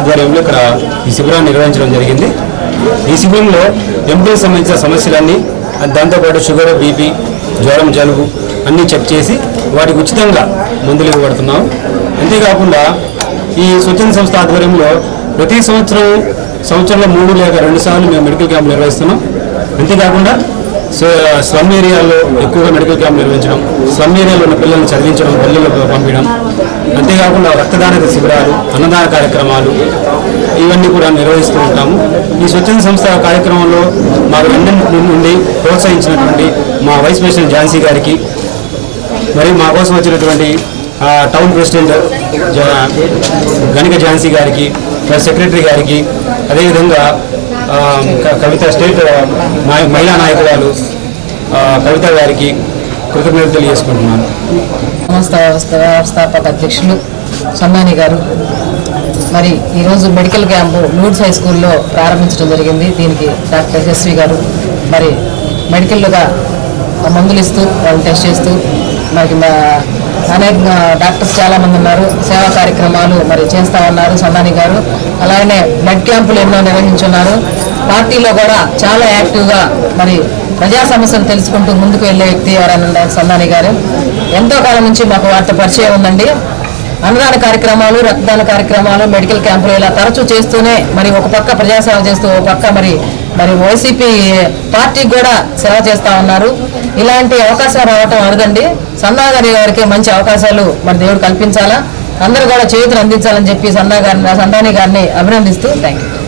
ఆధ్వర్యంలో ఇక్కడ ఈ శిబిరాన్ని నిర్వహించడం జరిగింది. ఈ శిబిరంలో ఎముకలకు సంబంధించిన సమస్యలన్నీ, దాంతోపాటు షుగర్, బీపీ, జ్వరం, జలుబు అన్నీ చెక్ చేసి వాటికి ఉచితంగా మందులు ఇవ్వబడుతున్నాం. అంతేకాకుండా ఈ స్వచ్ఛంద సంస్థ ఆధ్వర్యంలో ప్రతి సంవత్సరంలో 3 లేక 2 సార్లు మేము మెడికల్ క్యాంప్ నిర్వహిస్తున్నాం. అంతేకాకుండా స్లమ్ ఏరియాలో ఎక్కువగా మెడికల్ క్యాంప్ నిర్వహించడం, స్లమ్ ఏరియాలో ఉన్న పిల్లల్ని చదివించడం, పల్లెలకు పంపించడం, అంతేకాకుండా రక్తదాన శిబిరాలు, అన్నదాన కార్యక్రమాలు ఇవన్నీ కూడా నిర్వహిస్తూ ఉంటాము. ఈ స్వచ్ఛంద సంస్థ కార్యక్రమంలో మాకు నుండి ప్రోత్సహించినటువంటి మా వైస్ ప్రెసిడెంట్ ఝాన్సీ గారికి, మరియు మా కోసం వచ్చినటువంటి టౌన్ ప్రెసిడెంట్ గణిక ఝాన్సీ గారికి, సెక్రటరీ గారికి, అదేవిధంగా కవిత స్టేట్ మహిళా నాయకురాలు కవిత గారికి కృతజ్ఞతలు తెలియజేసుకుంటున్నాను. సంస్థ వ్యవస్థాపక అధ్యక్షులు సన్నాని గారు మరి ఈరోజు మెడికల్ క్యాంపు లూడ్స్ హై స్కూల్లో ప్రారంభించడం జరిగింది. దీనికి డాక్టర్ యశస్వి గారు మరి మెడికల్గా మందులు ఇస్తూ వాళ్ళు టెస్ట్ చేస్తూ మనకి అనేక డాక్టర్స్ చాలామంది ఉన్నారు, సేవా కార్యక్రమాలు మరి చేస్తూ ఉన్నారు సన్నాని గారు. అలాగే బ్లడ్ క్యాంపులు ఎన్నో నిర్వహించున్నారు. పార్టీలో కూడా చాలా యాక్టివ్గా మరి ప్రజా సమస్యలు తెలుసుకుంటూ ముందుకు వెళ్ళే వ్యక్తి ఎవరైనా సన్నాని గారు. ఎంతో కాలం నుంచి మాకు వారితో పరిచయం ఉందండి. అన్నదాన కార్యక్రమాలు, రక్తదాన కార్యక్రమాలు, మెడికల్ క్యాంపులు ఇలా తరచూ చేస్తూనే మరి ఒక పక్క ప్రజాసేవ చేస్తూ ఒక పక్క మరి వైసీపీ పార్టీకి కూడా సేవ చేస్తూ ఉన్నారు. ఇలాంటి అవకాశాలు రావటం అరుదండి. సన్నాగారి గారికి మంచి అవకాశాలు మరి దేవుడు కల్పించాలా, అందరూ కూడా చేతులు అందించాలని చెప్పి సన్నాని గారిని అభినందిస్తూ థ్యాంక్ యూ.